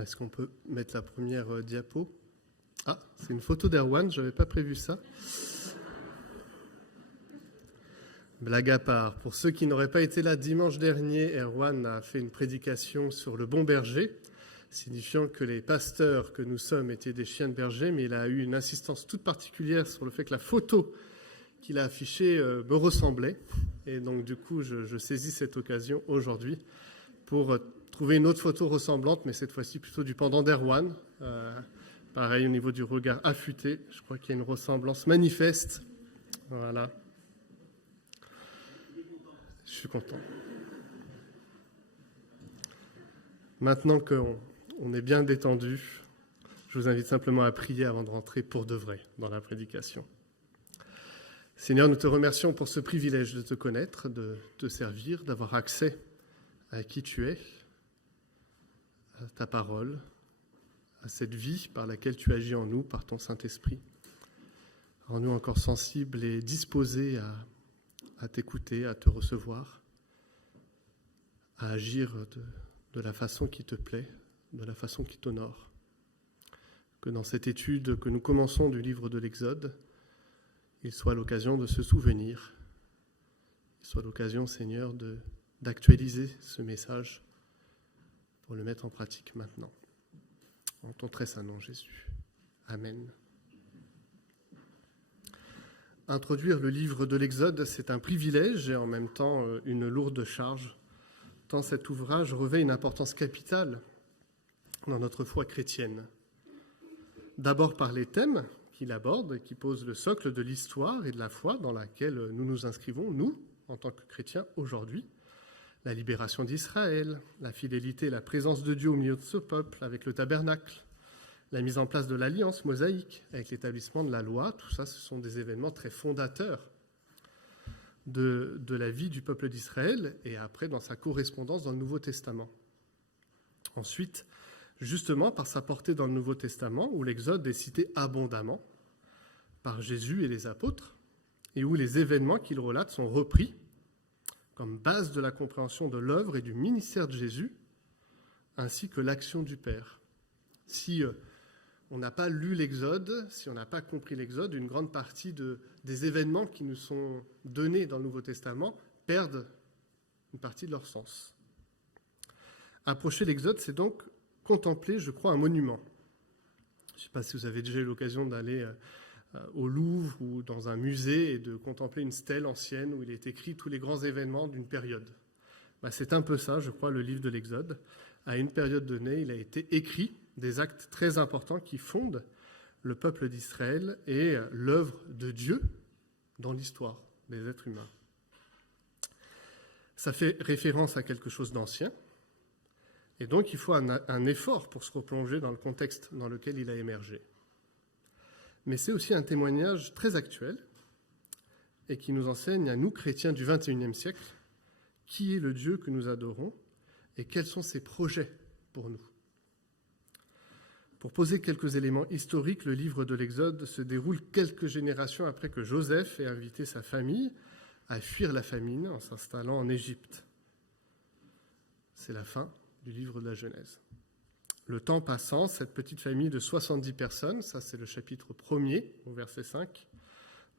Est-ce qu'on peut mettre la première diapo? Ah, c'est une photo d'Erwan, je n'avais pas prévu ça. Blague à part, pour ceux qui n'auraient pas été là dimanche dernier, Erwan a fait une prédication sur le bon berger, signifiant que les pasteurs que nous sommes étaient des chiens de berger, mais il a eu une insistance toute particulière sur le fait que la photo qu'il a affichée me ressemblait. Et donc du coup, je saisis cette occasion aujourd'hui pour trouver une autre photo ressemblante, mais cette fois-ci plutôt du pendant d'Erwan. Pareil, au niveau du regard affûté, je crois qu'il y a une ressemblance manifeste. Voilà. Je suis content. Maintenant qu'on est bien détendu, je vous invite simplement à prier avant de rentrer pour de vrai dans la prédication. Seigneur, nous te remercions pour ce privilège de te connaître, de te servir, d'avoir accès à qui tu es, à ta parole, à cette vie par laquelle tu agis en nous, par ton Saint-Esprit. Rends-nous encore sensibles et disposés à t'écouter, à te recevoir, à agir de la façon qui te plaît, de la façon qui t'honore. Que dans cette étude que nous commençons du livre de l'Exode, il soit l'occasion de se souvenir, il soit l'occasion, Seigneur, d'actualiser ce message pour le mettre en pratique maintenant. En ton très saint nom, Jésus. Amen. Introduire le livre de l'Exode, c'est un privilège et en même temps une lourde charge, tant cet ouvrage revêt une importance capitale dans notre foi chrétienne. D'abord par les thèmes qu'il aborde et qui posent le socle de l'histoire et de la foi dans laquelle nous nous inscrivons, nous, en tant que chrétiens aujourd'hui. La libération d'Israël, la fidélité et la présence de Dieu au milieu de ce peuple avec le tabernacle, la mise en place de l'alliance mosaïque avec l'établissement de la loi, tout ça, ce sont des événements très fondateurs de la vie du peuple d'Israël et après dans sa correspondance dans le Nouveau Testament. Ensuite, justement par sa portée dans le Nouveau Testament, où l'Exode est cité abondamment par Jésus et les apôtres, et où les événements qu'il relate sont repris comme base de la compréhension de l'œuvre et du ministère de Jésus, ainsi que l'action du Père. Si on n'a pas lu l'Exode, si on n'a pas compris l'Exode, une grande partie des événements qui nous sont donnés dans le Nouveau Testament perdent une partie de leur sens. Approcher l'Exode, c'est donc contempler, je crois, un monument. Je ne sais pas si vous avez déjà eu l'occasion d'aller au Louvre ou dans un musée et de contempler une stèle ancienne où il est écrit tous les grands événements d'une période. C'est un peu ça, je crois, le livre de l'Exode. À une période donnée, il a été écrit des actes très importants qui fondent le peuple d'Israël et l'œuvre de Dieu dans l'histoire des êtres humains. Ça fait référence à quelque chose d'ancien, et donc il faut un effort pour se replonger dans le contexte dans lequel il a émergé. Mais c'est aussi un témoignage très actuel et qui nous enseigne à nous, chrétiens du XXIe siècle, qui est le Dieu que nous adorons et quels sont ses projets pour nous. Pour poser quelques éléments historiques, le livre de l'Exode se déroule quelques générations après que Joseph ait invité sa famille à fuir la famine en s'installant en Égypte. C'est la fin du livre de la Genèse. Le temps passant, cette petite famille de 70 personnes, ça c'est le chapitre 1er, au verset 5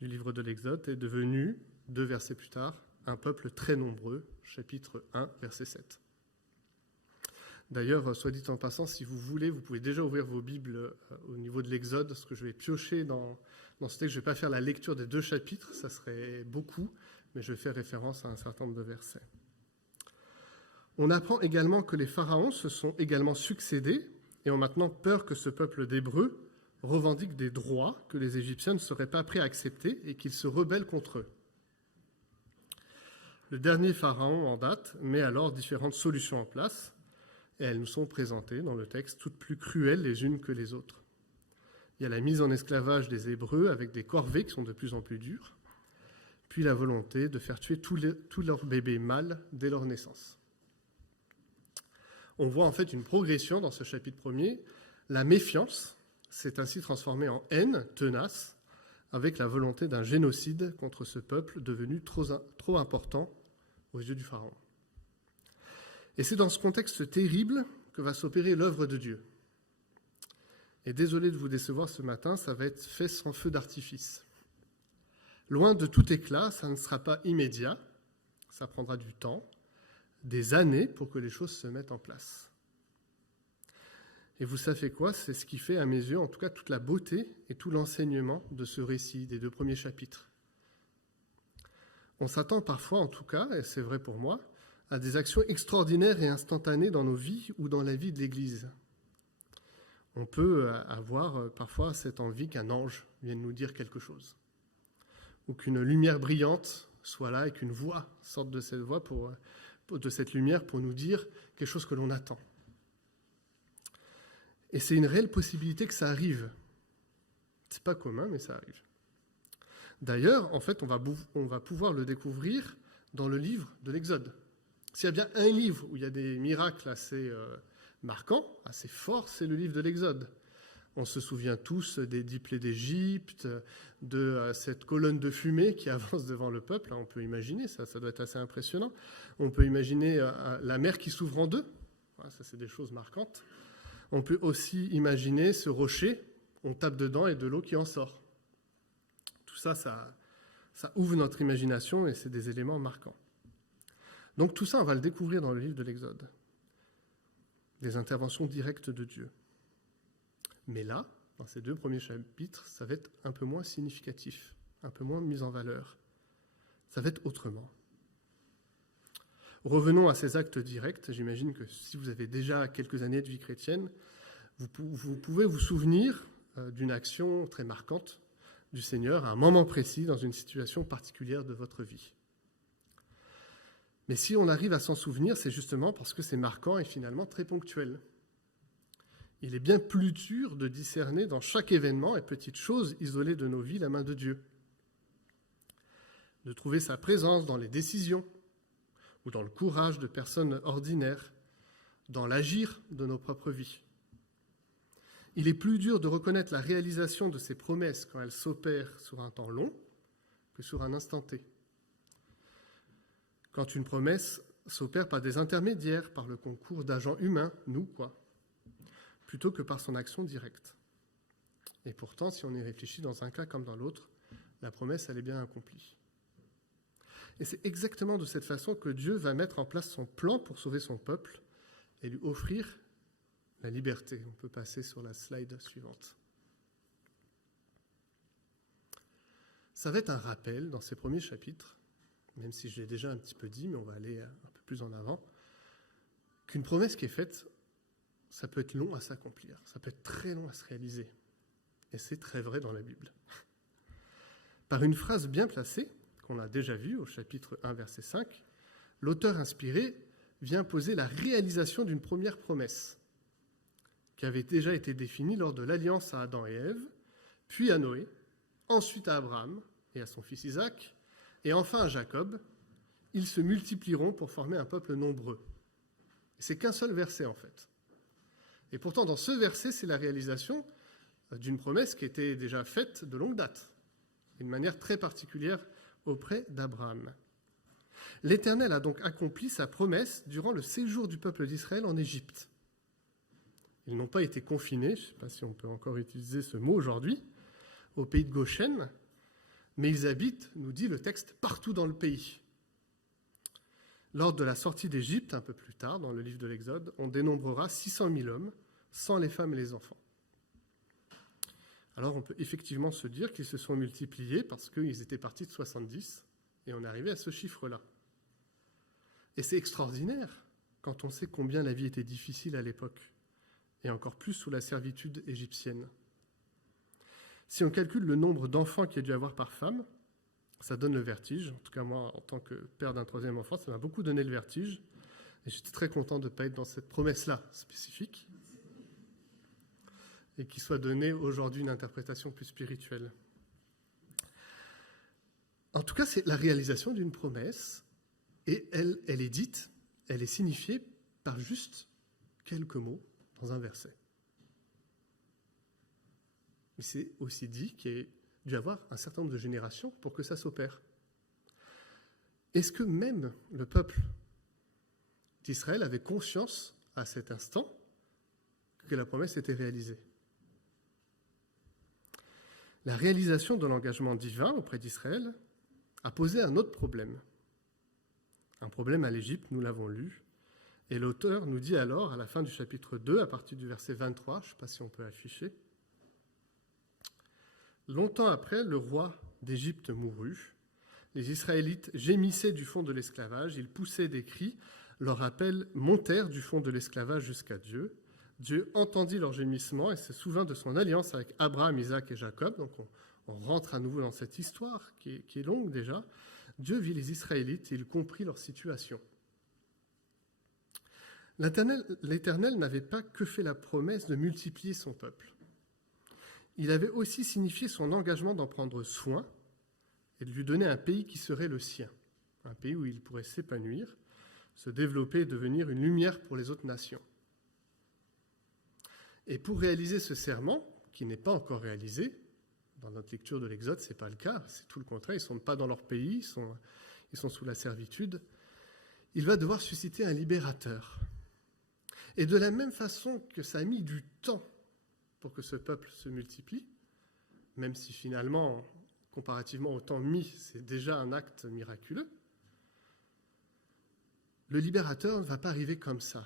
du livre de l'Exode, est devenue, 2 versets plus tard, un peuple très nombreux, chapitre 1, verset 7. D'ailleurs, soit dit en passant, si vous voulez, vous pouvez déjà ouvrir vos Bibles au niveau de l'Exode, ce que je vais piocher dans ce texte. Je ne vais pas faire la lecture des 2 chapitres, ça serait beaucoup, mais je vais faire référence à un certain nombre de versets. On apprend également que les pharaons se sont également succédés et ont maintenant peur que ce peuple d'Hébreux revendique des droits que les Égyptiens ne seraient pas prêts à accepter et qu'ils se rebellent contre eux. Le dernier pharaon en date met alors différentes solutions en place et elles nous sont présentées dans le texte, toutes plus cruelles les unes que les autres. Il y a la mise en esclavage des Hébreux avec des corvées qui sont de plus en plus dures, puis la volonté de faire tuer tous leurs bébés mâles dès leur naissance. On voit en fait une progression dans ce chapitre 1er. La méfiance s'est ainsi transformée en haine tenace, avec la volonté d'un génocide contre ce peuple devenu trop important aux yeux du pharaon. Et c'est dans ce contexte terrible que va s'opérer l'œuvre de Dieu. Et désolé de vous décevoir ce matin, ça va être fait sans feu d'artifice. Loin de tout éclat, ça ne sera pas immédiat, ça prendra du temps, des années pour que les choses se mettent en place. Et vous savez quoi? C'est ce qui fait, à mes yeux, en tout cas, toute la beauté et tout l'enseignement de ce récit, des 2 premiers chapitres. On s'attend parfois, en tout cas, et c'est vrai pour moi, à des actions extraordinaires et instantanées dans nos vies ou dans la vie de l'Église. On peut avoir parfois cette envie qu'un ange vienne nous dire quelque chose, ou qu'une lumière brillante soit là et qu'une voix sorte de cette voix de cette lumière pour nous dire quelque chose que l'on attend. Et c'est une réelle possibilité que ça arrive. C'est pas commun, mais ça arrive. D'ailleurs, en fait, on va pouvoir le découvrir dans le livre de l'Exode. S'il y a bien un livre où il y a des miracles assez marquants, assez forts, c'est le livre de l'Exode. On se souvient tous des 10 plaies d'Égypte, de cette colonne de fumée qui avance devant le peuple. On peut imaginer, ça doit être assez impressionnant. On peut imaginer la mer qui s'ouvre en deux. Ça, c'est des choses marquantes. On peut aussi imaginer ce rocher, on tape dedans et de l'eau qui en sort. Tout ça, ça ouvre notre imagination et c'est des éléments marquants. Donc tout ça, on va le découvrir dans le livre de l'Exode. Des interventions directes de Dieu. Mais là, dans ces 2 premiers chapitres, ça va être un peu moins significatif, un peu moins mis en valeur. Ça va être autrement. Revenons à ces actes directs. J'imagine que si vous avez déjà quelques années de vie chrétienne, vous pouvez vous souvenir d'une action très marquante du Seigneur à un moment précis, dans une situation particulière de votre vie. Mais si on arrive à s'en souvenir, c'est justement parce que c'est marquant et finalement très ponctuel. Il est bien plus dur de discerner dans chaque événement et petite chose isolée de nos vies la main de Dieu. De trouver sa présence dans les décisions ou dans le courage de personnes ordinaires, dans l'agir de nos propres vies. Il est plus dur de reconnaître la réalisation de ces promesses quand elles s'opèrent sur un temps long que sur un instant T. Quand une promesse s'opère par des intermédiaires, par le concours d'agents humains, nous quoi, plutôt que par son action directe. Et pourtant, si on y réfléchit dans un cas comme dans l'autre, la promesse, elle est bien accomplie. Et c'est exactement de cette façon que Dieu va mettre en place son plan pour sauver son peuple et lui offrir la liberté. On peut passer sur la slide suivante. Ça va être un rappel dans ces premiers chapitres, même si je l'ai déjà un petit peu dit, mais on va aller un peu plus en avant, qu'une promesse qui est faite, ça peut être long à s'accomplir, ça peut être très long à se réaliser. Et c'est très vrai dans la Bible. Par une phrase bien placée, qu'on a déjà vue au chapitre 1, verset 5, l'auteur inspiré vient poser la réalisation d'une première promesse qui avait déjà été définie lors de l'alliance à Adam et Ève, puis à Noé, ensuite à Abraham et à son fils Isaac, et enfin à Jacob. Ils se multiplieront pour former un peuple nombreux. Et c'est qu'un seul verset en fait. Et pourtant, dans ce verset, c'est la réalisation d'une promesse qui était déjà faite de longue date, d'une manière très particulière auprès d'Abraham. L'Éternel a donc accompli sa promesse durant le séjour du peuple d'Israël en Égypte. Ils n'ont pas été confinés, je ne sais pas si on peut encore utiliser ce mot aujourd'hui, au pays de Goshen, mais ils habitent, nous dit le texte, partout dans le pays. Lors de la sortie d'Égypte, un peu plus tard, dans le livre de l'Exode, on dénombrera 600 000 hommes, sans les femmes et les enfants. Alors on peut effectivement se dire qu'ils se sont multipliés parce qu'ils étaient partis de 70 et on est arrivé à ce chiffre-là. Et c'est extraordinaire quand on sait combien la vie était difficile à l'époque, et encore plus sous la servitude égyptienne. Si on calcule le nombre d'enfants qu'il y a dû avoir par femme, ça donne le vertige. En tout cas, moi, en tant que père d'un 3e enfant, ça m'a beaucoup donné le vertige. Et j'étais très content de ne pas être dans cette promesse-là spécifique et qu'il soit donné aujourd'hui une interprétation plus spirituelle. En tout cas, c'est la réalisation d'une promesse et elle est dite, elle est signifiée par juste quelques mots dans un verset. Mais c'est aussi dit qu'il y a dû y avoir un certain nombre de générations pour que ça s'opère. Est-ce que même le peuple d'Israël avait conscience à cet instant que la promesse était réalisée. La réalisation de l'engagement divin auprès d'Israël a posé un autre problème. Un problème à l'Égypte, nous l'avons lu, et l'auteur nous dit alors, à la fin du chapitre 2, à partir du verset 23, je ne sais pas si on peut afficher, « Longtemps après, le roi d'Égypte mourut. Les Israélites gémissaient du fond de l'esclavage, ils poussaient des cris, leurs appels montèrent du fond de l'esclavage jusqu'à Dieu. Dieu entendit leurs gémissements et se souvint de son alliance avec Abraham, Isaac et Jacob. » Donc on rentre à nouveau dans cette histoire qui est longue déjà. Dieu vit les Israélites et il comprit leur situation. L'Éternel n'avait pas que fait la promesse de multiplier son peuple. Il avait aussi signifié son engagement d'en prendre soin et de lui donner un pays qui serait le sien, un pays où il pourrait s'épanouir, se développer et devenir une lumière pour les autres nations. Et pour réaliser ce serment, qui n'est pas encore réalisé, dans notre lecture de l'Exode, ce n'est pas le cas, c'est tout le contraire, ils ne sont pas dans leur pays, ils sont sous la servitude, il va devoir susciter un libérateur. Et de la même façon que ça a mis du temps pour que ce peuple se multiplie, même si finalement, comparativement au temps mis, c'est déjà un acte miraculeux, le libérateur ne va pas arriver comme ça.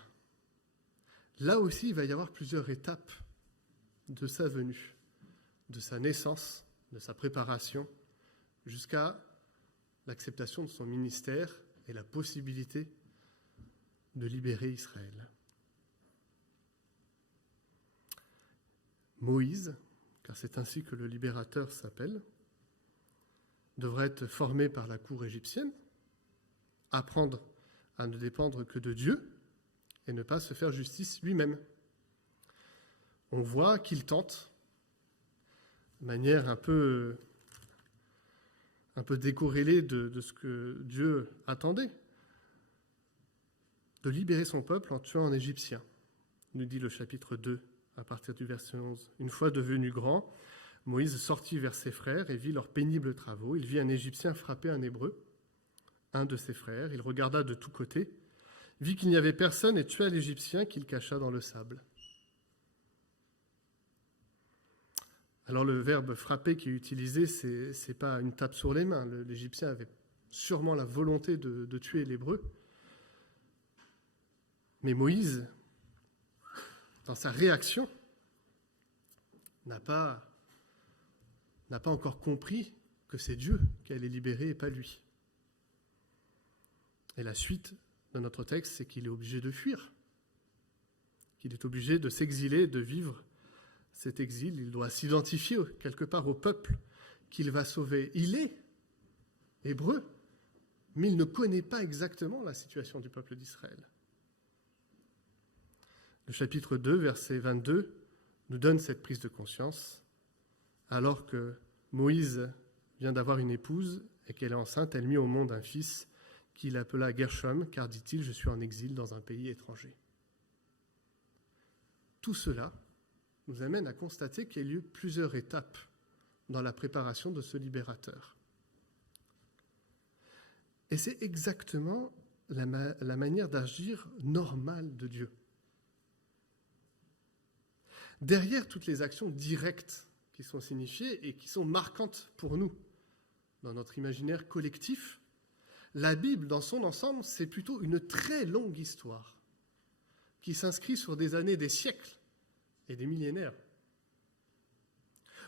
Là aussi, il va y avoir plusieurs étapes de sa venue, de sa naissance, de sa préparation, jusqu'à l'acceptation de son ministère et la possibilité de libérer Israël. Moïse, car c'est ainsi que le libérateur s'appelle, devrait être formé par la cour égyptienne, apprendre à ne dépendre que de Dieu et ne pas se faire justice lui-même. On voit qu'il tente, de manière un peu décorrélée de ce que Dieu attendait, de libérer son peuple en tuant un Égyptien, nous dit le chapitre 2, à partir du verset 11. Une fois devenu grand, Moïse sortit vers ses frères et vit leurs pénibles travaux. Il vit un Égyptien frapper un Hébreu, un de ses frères. Il regarda de tous côtés, vit qu'il n'y avait personne et tua l'Égyptien qu'il cacha dans le sable. Alors le verbe frapper qui est utilisé, c'est pas une tape sur les mains. L'Égyptien avait sûrement la volonté de tuer l'Hébreu. Mais Moïse, dans sa réaction, n'a pas encore compris que c'est Dieu qui allait libérer et pas lui. Et la suite de notre texte, c'est qu'il est obligé de fuir, qu'il est obligé de s'exiler, de vivre cet exil. Il doit s'identifier quelque part au peuple qu'il va sauver. Il est hébreu, mais il ne connaît pas exactement la situation du peuple d'Israël. Le chapitre 2, verset 22, nous donne cette prise de conscience. Alors que Moïse vient d'avoir une épouse et qu'elle est enceinte, elle mit au monde un fils qu'il appela Gershom, car, dit-il, je suis en exil dans un pays étranger. Tout cela nous amène à constater qu'il y a eu plusieurs étapes dans la préparation de ce libérateur. Et c'est exactement la manière d'agir normale de Dieu. Derrière toutes les actions directes qui sont signifiées et qui sont marquantes pour nous, dans notre imaginaire collectif, la Bible, dans son ensemble, c'est plutôt une très longue histoire qui s'inscrit sur des années, des siècles et des millénaires.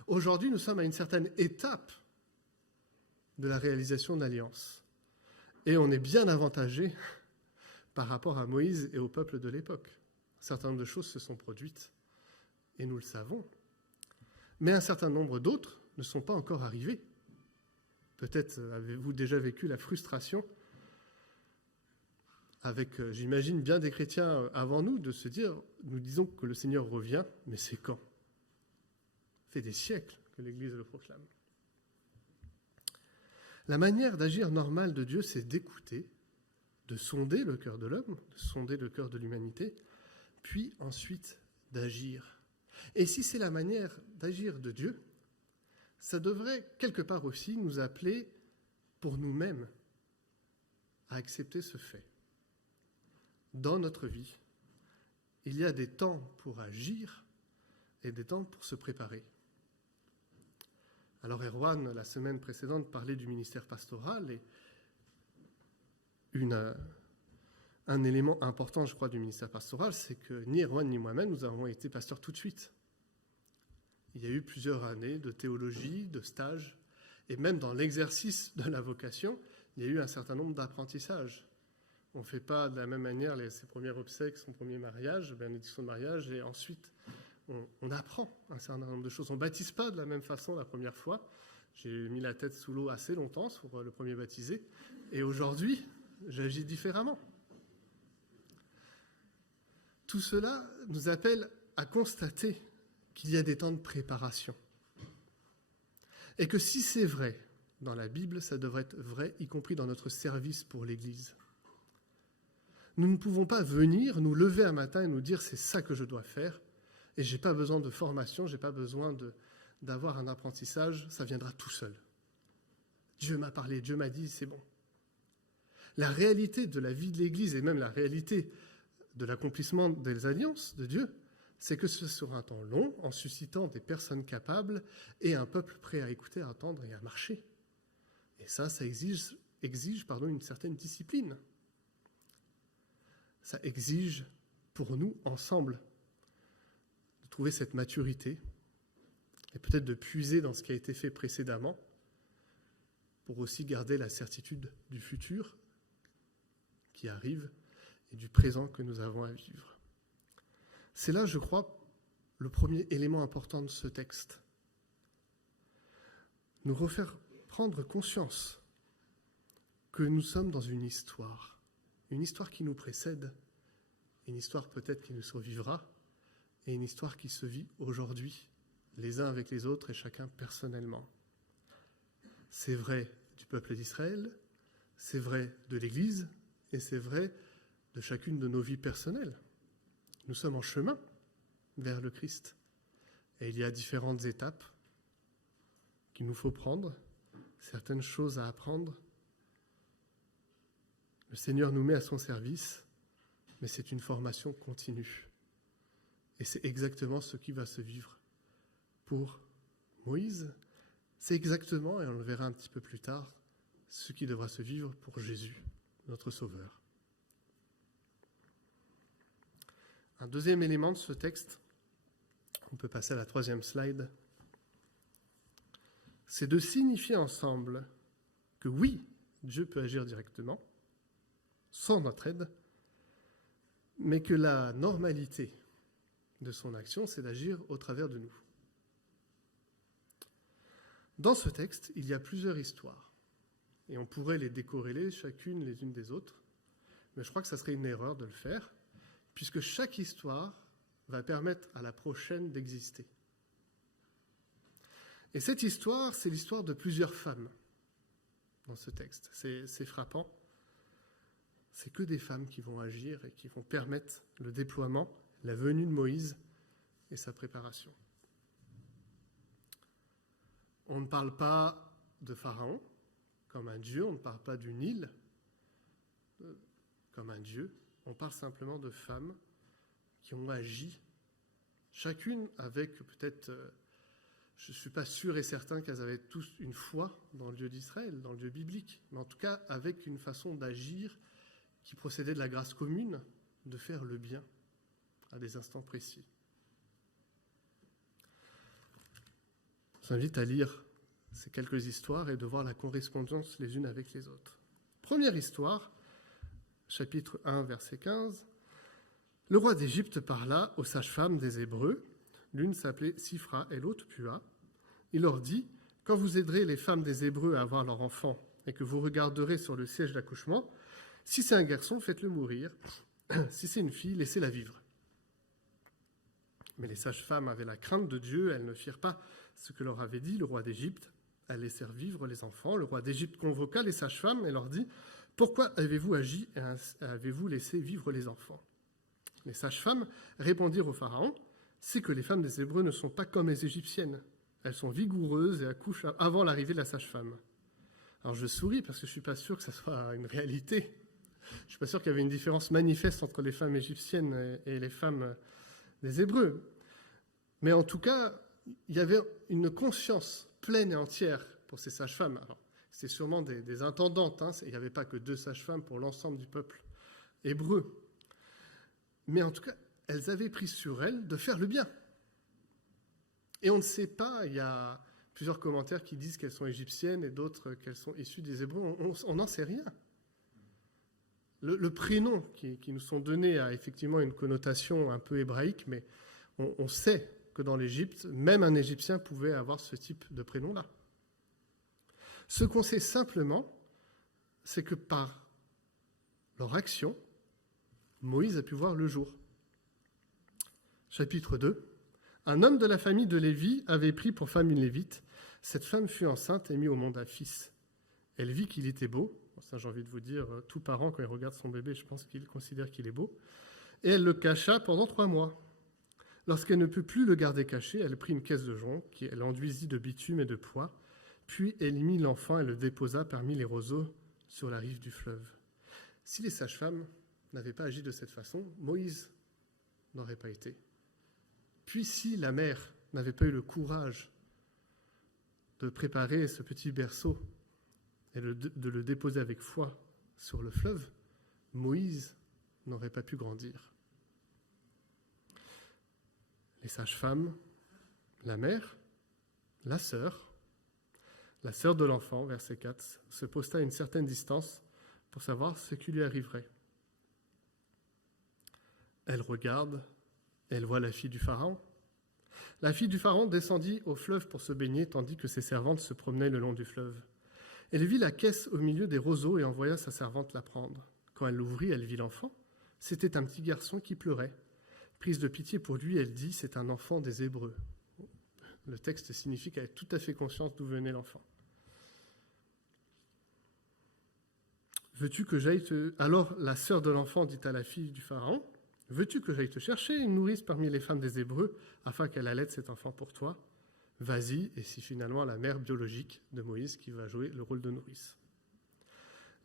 Aujourd'hui, nous sommes à une certaine étape de la réalisation de l'Alliance. Et on est bien avantagé par rapport à Moïse et au peuple de l'époque. Un certain nombre de choses se sont produites, et nous le savons. Mais un certain nombre d'autres ne sont pas encore arrivées. Peut-être avez-vous déjà vécu la frustration avec, j'imagine, bien des chrétiens avant nous, de se dire, nous disons que le Seigneur revient, mais c'est quand ? Ça fait des siècles que l'Église le proclame. La manière d'agir normale de Dieu, c'est d'écouter, de sonder le cœur de l'homme, de sonder le cœur de l'humanité, puis ensuite d'agir. Et si c'est la manière d'agir de Dieu, ça devrait quelque part aussi nous appeler pour nous-mêmes à accepter ce fait dans notre vie Il y a des temps pour agir et des temps pour se préparer. Alors Erwan, la semaine précédente, parlait du ministère pastoral et un élément important, je crois, du ministère pastoral, c'est que ni Erwan ni moi-même, nous avons été pasteurs tout de suite. Il y a eu plusieurs années de théologie, de stage, et même dans l'exercice de la vocation, il y a eu un certain nombre d'apprentissages. On ne fait pas de la même manière ses premiers obsèques, son premier mariage, bénédiction de mariage, et ensuite on apprend un certain nombre de choses. On ne baptise pas de la même façon la première fois. J'ai mis la tête sous l'eau assez longtemps sur le premier baptisé, et aujourd'hui, j'agis différemment. Tout cela nous appelle à constater qu'il y a des temps de préparation. Et que si c'est vrai dans la Bible, ça devrait être vrai, y compris dans notre service pour l'Église. Nous ne pouvons pas venir, nous lever un matin et nous dire « c'est ça que je dois faire » et je n'ai pas besoin de formation, je n'ai pas besoin d'avoir un apprentissage, ça viendra tout seul. Dieu m'a parlé, Dieu m'a dit, c'est bon. La réalité de la vie de l'Église et même la réalité de l'accomplissement des alliances de Dieu, c'est que ce sera un temps long en suscitant des personnes capables et un peuple prêt à écouter, à attendre et à marcher. Et ça exige une certaine discipline. Ça exige pour nous, ensemble, de trouver cette maturité et peut-être de puiser dans ce qui a été fait précédemment pour aussi garder la certitude du futur qui arrive et du présent que nous avons à vivre. C'est là, je crois, le premier élément important de ce texte. Nous refaire prendre conscience que nous sommes dans une histoire qui nous précède, une histoire peut-être qui nous survivra, et une histoire qui se vit aujourd'hui, les uns avec les autres et chacun personnellement. C'est vrai du peuple d'Israël, c'est vrai de l'Église, et c'est vrai de chacune de nos vies personnelles. Nous sommes en chemin vers le Christ, et il y a différentes étapes qu'il nous faut prendre, certaines choses à apprendre. Le Seigneur nous met à son service, mais c'est une formation continue. Et c'est exactement ce qui va se vivre pour Moïse. C'est exactement, et on le verra un petit peu plus tard, ce qui devra se vivre pour Jésus, notre Sauveur. Un deuxième élément de ce texte, on peut passer à la 3e slide, c'est de signifier ensemble que oui, Dieu peut agir directement, sans notre aide, mais que la normalité de son action, c'est d'agir au travers de nous. Dans ce texte, il y a plusieurs histoires, et on pourrait les décorréler chacune les unes des autres, mais je crois que ça serait une erreur de le faire, puisque chaque histoire va permettre à la prochaine d'exister. Et cette histoire, c'est l'histoire de plusieurs femmes dans ce texte. C'est frappant. C'est que des femmes qui vont agir et qui vont permettre le déploiement, la venue de Moïse et sa préparation. On ne parle pas de Pharaon comme un dieu, on ne parle pas du Nil comme un dieu, on parle simplement de femmes qui ont agi, chacune avec peut-être, je ne suis pas sûr et certain qu'elles avaient tous une foi dans le Dieu d'Israël, dans le Dieu biblique, mais en tout cas avec une façon d'agir qui procédait de la grâce commune, de faire le bien à des instants précis. Je vous invite à lire ces quelques histoires et de voir la correspondance les unes avec les autres. Première histoire, chapitre 1, verset 15. Le roi d'Égypte parla aux sages-femmes des Hébreux, l'une s'appelait Sifra et l'autre Pua. Il leur dit, « Quand vous aiderez les femmes des Hébreux à avoir leur enfant et que vous regarderez sur le siège d'accouchement, si c'est un garçon, faites-le mourir. Si c'est une fille, laissez-la vivre. » Mais les sages-femmes avaient la crainte de Dieu, elles ne firent pas ce que leur avait dit le roi d'Égypte. Elles laissèrent vivre les enfants. Le roi d'Égypte convoqua les sages-femmes et leur dit, « Pourquoi avez-vous agi et avez-vous laissé vivre les enfants ?» Les sages-femmes répondirent au Pharaon, « C'est que les femmes des Hébreux ne sont pas comme les Égyptiennes. Elles sont vigoureuses et accouchent avant l'arrivée de la sage-femme. » Alors je souris parce que je ne suis pas sûr que ça soit une réalité. Je ne suis pas sûr qu'il y avait une différence manifeste entre les femmes égyptiennes et les femmes des Hébreux. Mais en tout cas, il y avait une conscience pleine et entière pour ces sages-femmes. Alors, c'est sûrement des intendantes, hein, il n'y avait pas que 2 sages-femmes pour l'ensemble du peuple hébreu. Mais en tout cas, elles avaient pris sur elles de faire le bien. Et on ne sait pas, il y a plusieurs commentaires qui disent qu'elles sont égyptiennes et d'autres qu'elles sont issues des Hébreux, on n'en sait rien. Le prénom qui nous sont donnés a effectivement une connotation un peu hébraïque, mais on sait que dans l'Égypte, même un Égyptien pouvait avoir ce type de prénom-là. Ce qu'on sait simplement, c'est que par leur action, Moïse a pu voir le jour. Chapitre 2. Un homme de la famille de Lévi avait pris pour femme une Lévite. Cette femme fut enceinte et mit au monde un fils. Elle vit qu'il était beau. Ça, j'ai envie de vous dire, tout parent, quand il regarde son bébé, je pense qu'il considère qu'il est beau. Et elle le cacha pendant 3 mois. Lorsqu'elle ne put plus le garder caché, elle prit une caisse de jonc, qu'elle enduisit de bitume et de pois, puis elle y mit l'enfant et le déposa parmi les roseaux sur la rive du fleuve. Si les sages-femmes n'avaient pas agi de cette façon, Moïse n'aurait pas été. Puis si la mère n'avait pas eu le courage de préparer ce petit berceau et de le déposer avec foi sur le fleuve, Moïse n'aurait pas pu grandir. Les sages-femmes, la mère, la sœur de l'enfant, verset 4, se posta à une certaine distance pour savoir ce qui lui arriverait. Elle regarde, elle voit la fille du Pharaon. La fille du Pharaon descendit au fleuve pour se baigner, tandis que ses servantes se promenaient le long du fleuve. Elle vit la caisse au milieu des roseaux et envoya sa servante la prendre. Quand elle l'ouvrit, elle vit l'enfant. C'était un petit garçon qui pleurait. Prise de pitié pour lui, elle dit « C'est un enfant des Hébreux ». Le texte signifie qu'elle a tout à fait conscience d'où venait l'enfant. Veux-tu que j'aille te... Alors la sœur de l'enfant dit à la fille du Pharaon « Veux-tu que j'aille te chercher une nourrice parmi les femmes des Hébreux afin qu'elle allaite cet enfant pour toi ? Vas-y. » Et c'est finalement la mère biologique de Moïse qui va jouer le rôle de nourrice.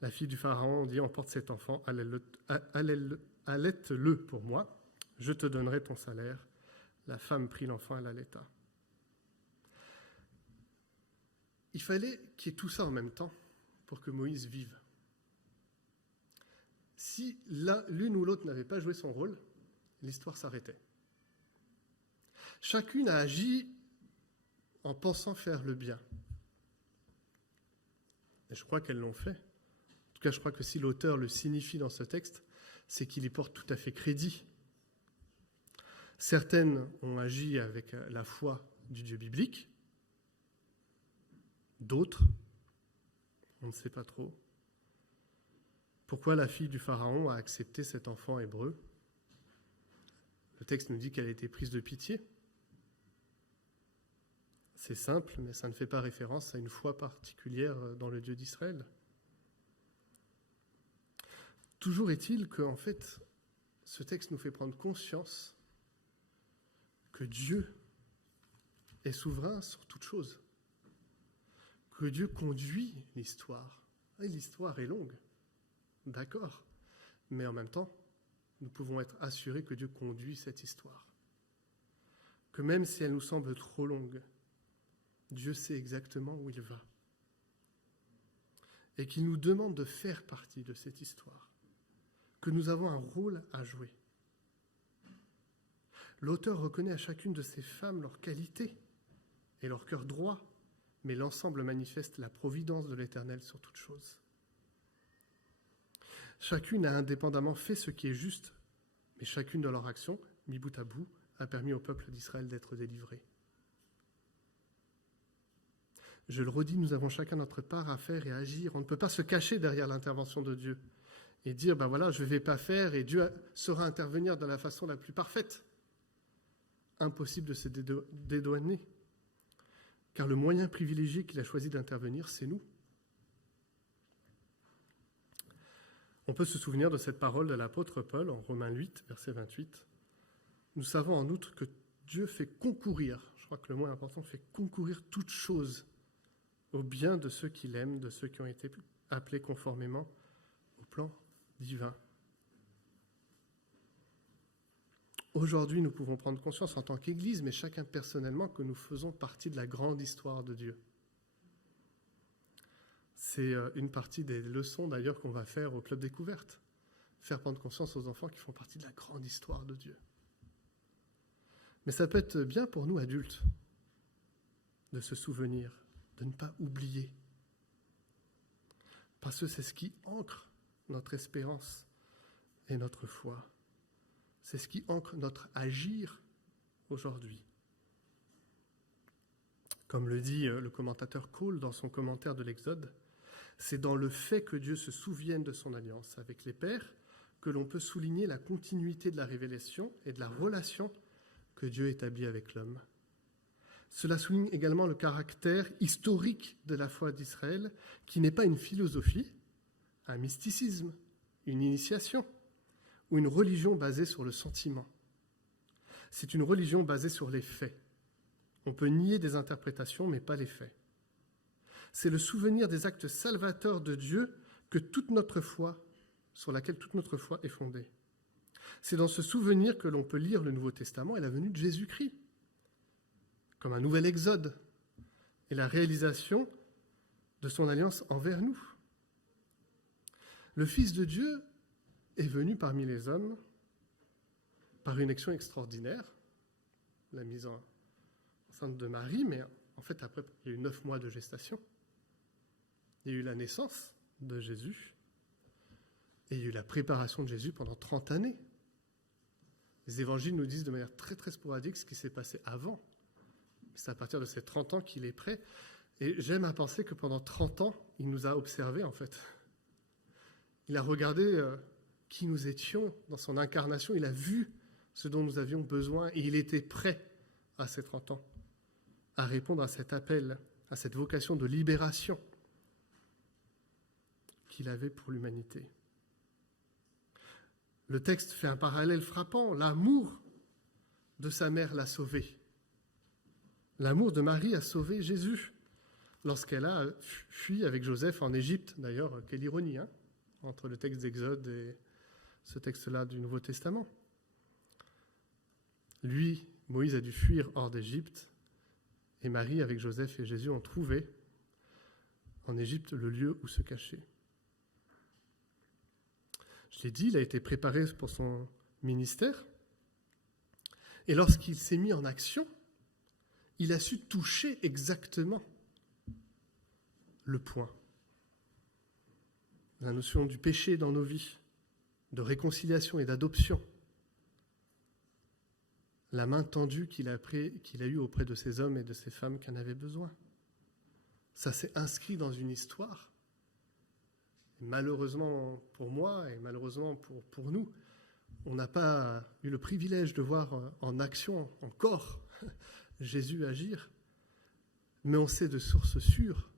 La fille du Pharaon dit « Emporte cet enfant, allaite-le pour moi. Je te donnerai ton salaire. » La femme prit l'enfant et l'allaita. Il fallait qu'il y ait tout ça en même temps pour que Moïse vive. Si l'une ou l'autre n'avait pas joué son rôle, l'histoire s'arrêtait. Chacune a agi en pensant faire le bien. Et je crois qu'elles l'ont fait. En tout cas, je crois que si l'auteur le signifie dans ce texte, c'est qu'il y porte tout à fait crédit. Certaines ont agi avec la foi du Dieu biblique, d'autres, on ne sait pas trop. Pourquoi la fille du Pharaon a accepté cet enfant hébreu ? Le texte nous dit qu'elle a été prise de pitié. C'est simple, mais ça ne fait pas référence à une foi particulière dans le Dieu d'Israël. Toujours est-il qu'en fait, ce texte nous fait prendre conscience que Dieu est souverain sur toute chose, que Dieu conduit l'histoire. Et l'histoire est longue, d'accord, mais en même temps, nous pouvons être assurés que Dieu conduit cette histoire. Que même si elle nous semble trop longue, Dieu sait exactement où il va. Et qu'il nous demande de faire partie de cette histoire. Que nous avons un rôle à jouer. L'auteur reconnaît à chacune de ces femmes leurs qualités et leur cœur droit, mais l'ensemble manifeste la providence de l'Éternel sur toute chose. Chacune a indépendamment fait ce qui est juste, mais chacune de leurs actions, mis bout à bout, a permis au peuple d'Israël d'être délivré. Je le redis, nous avons chacun notre part à faire et à agir. On ne peut pas se cacher derrière l'intervention de Dieu et dire, ben voilà, je ne vais pas faire et Dieu saura intervenir de la façon la plus parfaite. Impossible de se dédouaner, car le moyen privilégié qu'il a choisi d'intervenir, c'est nous. On peut se souvenir de cette parole de l'apôtre Paul en Romains 8, verset 28. Nous savons en outre que Dieu fait concourir, je crois que le mot important, fait concourir toutes choses au bien de ceux qu'il aime, de ceux qui ont été appelés conformément au plan divin. Aujourd'hui, nous pouvons prendre conscience en tant qu'Église, mais chacun personnellement, que nous faisons partie de la grande histoire de Dieu. C'est une partie des leçons d'ailleurs qu'on va faire au Club Découverte. Faire prendre conscience aux enfants qui font partie de la grande histoire de Dieu. Mais ça peut être bien pour nous adultes de se souvenir, de ne pas oublier. Parce que c'est ce qui ancre notre espérance et notre foi. C'est ce qui ancre notre agir aujourd'hui. Comme le dit le commentateur Cole dans son commentaire de l'Exode, c'est dans le fait que Dieu se souvienne de son alliance avec les pères que l'on peut souligner la continuité de la révélation et de la relation que Dieu établit avec l'homme. Cela souligne également le caractère historique de la foi d'Israël, qui n'est pas une philosophie, un mysticisme, une initiation, ou une religion basée sur le sentiment. C'est une religion basée sur les faits. On peut nier des interprétations, mais pas les faits. C'est le souvenir des actes salvateurs de Dieu que toute notre foi, sur laquelle toute notre foi est fondée. C'est dans ce souvenir que l'on peut lire le Nouveau Testament et la venue de Jésus-Christ, comme un nouvel exode et la réalisation de son alliance envers nous. Le Fils de Dieu est venu parmi les hommes par une action extraordinaire, la mise enceinte de Marie, mais en fait après il y a eu 9 mois de gestation, il y a eu la naissance de Jésus, et il y a eu la préparation de Jésus pendant 30 années. Les évangiles nous disent de manière très très sporadique ce qui s'est passé avant. C'est à partir de ces 30 ans qu'il est prêt. Et j'aime à penser que pendant 30 ans, il nous a observés en fait. Il a regardé qui nous étions dans son incarnation. Il a vu ce dont nous avions besoin et il était prêt à ces 30 ans à répondre à cet appel, à cette vocation de libération qu'il avait pour l'humanité. Le texte fait un parallèle frappant. L'amour de sa mère l'a sauvé. L'amour de Marie a sauvé Jésus lorsqu'elle a fui avec Joseph en Égypte. D'ailleurs, quelle ironie, hein, entre le texte d'Exode et ce texte-là du Nouveau Testament. Lui, Moïse a dû fuir hors d'Égypte, et Marie, avec Joseph et Jésus, ont trouvé en Égypte le lieu où se cacher. Je l'ai dit, il a été préparé pour son ministère, et lorsqu'il s'est mis en action, il a su toucher exactement le point. La notion du péché dans nos vies, de réconciliation et d'adoption. La main tendue qu'il a eue auprès de ces hommes et de ces femmes qui en avaient besoin. Ça s'est inscrit dans une histoire. Et malheureusement pour moi et malheureusement pour nous, on n'a pas eu le privilège de voir en action encore Jésus agir, mais on sait de source sûre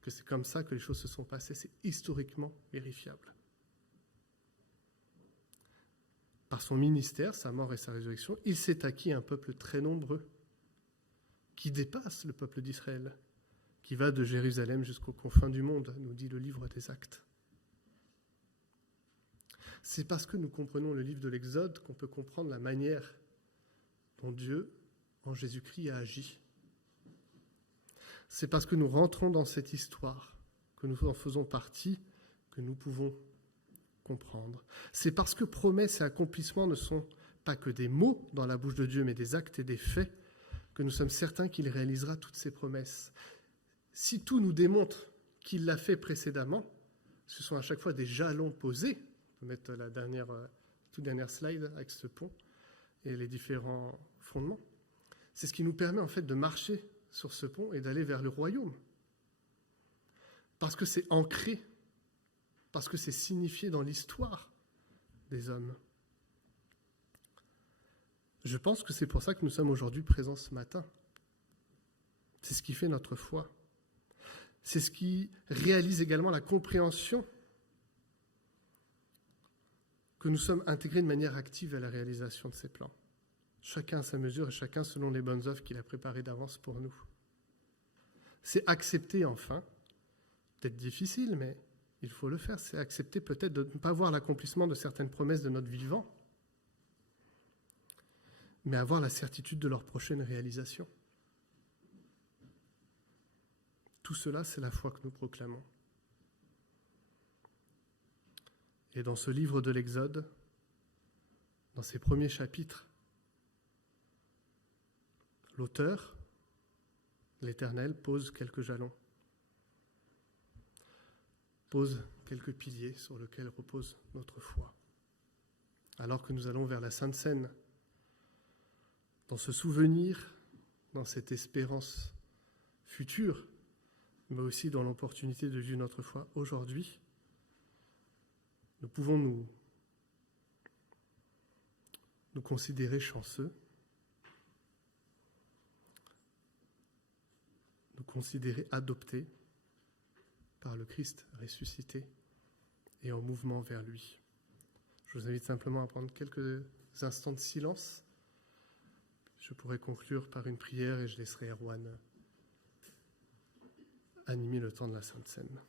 que c'est comme ça que les choses se sont passées. C'est historiquement vérifiable. Par son ministère, sa mort et sa résurrection, il s'est acquis un peuple très nombreux qui dépasse le peuple d'Israël, qui va de Jérusalem jusqu'aux confins du monde, nous dit le livre des Actes. C'est parce que nous comprenons le livre de l'Exode qu'on peut comprendre la manière dont Dieu, en Jésus-Christ, a agi. C'est parce que nous rentrons dans cette histoire, que nous en faisons partie, que nous pouvons comprendre. C'est parce que promesses et accomplissements ne sont pas que des mots dans la bouche de Dieu, mais des actes et des faits, que nous sommes certains qu'il réalisera toutes ces promesses. Si tout nous démontre qu'il l'a fait précédemment, ce sont à chaque fois des jalons posés. On peut mettre la toute dernière slide avec ce pont et les différents fondements. C'est ce qui nous permet en fait de marcher sur ce pont et d'aller vers le royaume. Parce que c'est ancré, parce que c'est signifié dans l'histoire des hommes. Je pense que c'est pour ça que nous sommes aujourd'hui présents ce matin. C'est ce qui fait notre foi. C'est ce qui réalise également la compréhension que nous sommes intégrés de manière active à la réalisation de ces plans. Chacun à sa mesure et chacun selon les bonnes œuvres qu'il a préparées d'avance pour nous. C'est accepter enfin, peut-être difficile, mais il faut le faire, c'est accepter peut-être de ne pas voir l'accomplissement de certaines promesses de notre vivant, mais avoir la certitude de leur prochaine réalisation. Tout cela, c'est la foi que nous proclamons. Et dans ce livre de l'Exode, dans ses premiers chapitres, l'auteur, l'Éternel, pose quelques jalons, pose quelques piliers sur lesquels repose notre foi. Alors que nous allons vers la Sainte Seine, dans ce souvenir, dans cette espérance future, mais aussi dans l'opportunité de vivre notre foi aujourd'hui, nous pouvons nous considérer chanceux, nous considérer adoptés par le Christ ressuscité et en mouvement vers lui. Je vous invite simplement à prendre quelques instants de silence. Je pourrais conclure par une prière et je laisserai Erwan animer le temps de la Sainte Seine.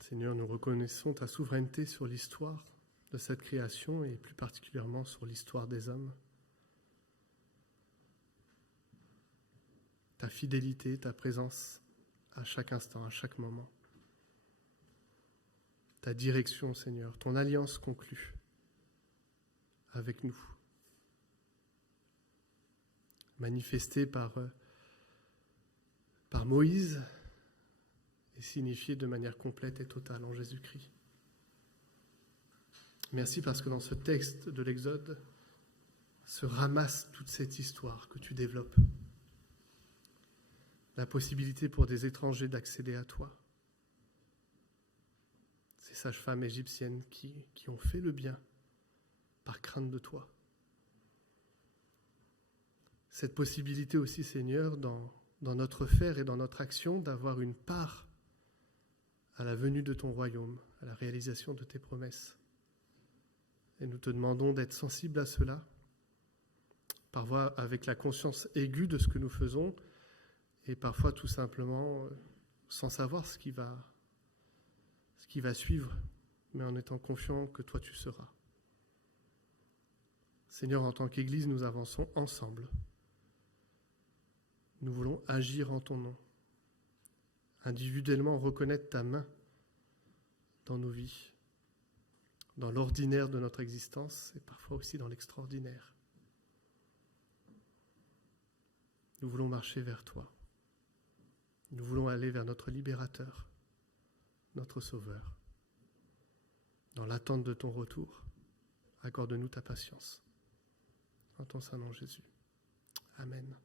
Seigneur, nous reconnaissons ta souveraineté sur l'histoire de cette création et plus particulièrement sur l'histoire des hommes. Ta fidélité, ta présence à chaque instant, à chaque moment. Ta direction, Seigneur, ton alliance conclue avec nous, manifestée par Moïse, et signifié de manière complète et totale en Jésus-Christ. Merci parce que dans ce texte de l'Exode se ramasse toute cette histoire que tu développes. La possibilité pour des étrangers d'accéder à toi. Ces sages-femmes égyptiennes qui ont fait le bien par crainte de toi. Cette possibilité aussi, Seigneur, dans notre faire et dans notre action, d'avoir une part à la venue de ton royaume, à la réalisation de tes promesses. Et nous te demandons d'être sensibles à cela, parfois avec la conscience aiguë de ce que nous faisons, et parfois tout simplement sans savoir ce qui va suivre, mais en étant confiant que toi tu seras. Seigneur, en tant qu'Église, nous avançons ensemble. Nous voulons agir en ton nom. Individuellement reconnaître ta main dans nos vies, dans l'ordinaire de notre existence et parfois aussi dans l'extraordinaire. Nous voulons marcher vers toi. Nous voulons aller vers notre libérateur, notre sauveur. Dans l'attente de ton retour, accorde-nous ta patience. En ton Saint-Nom, Jésus. Amen.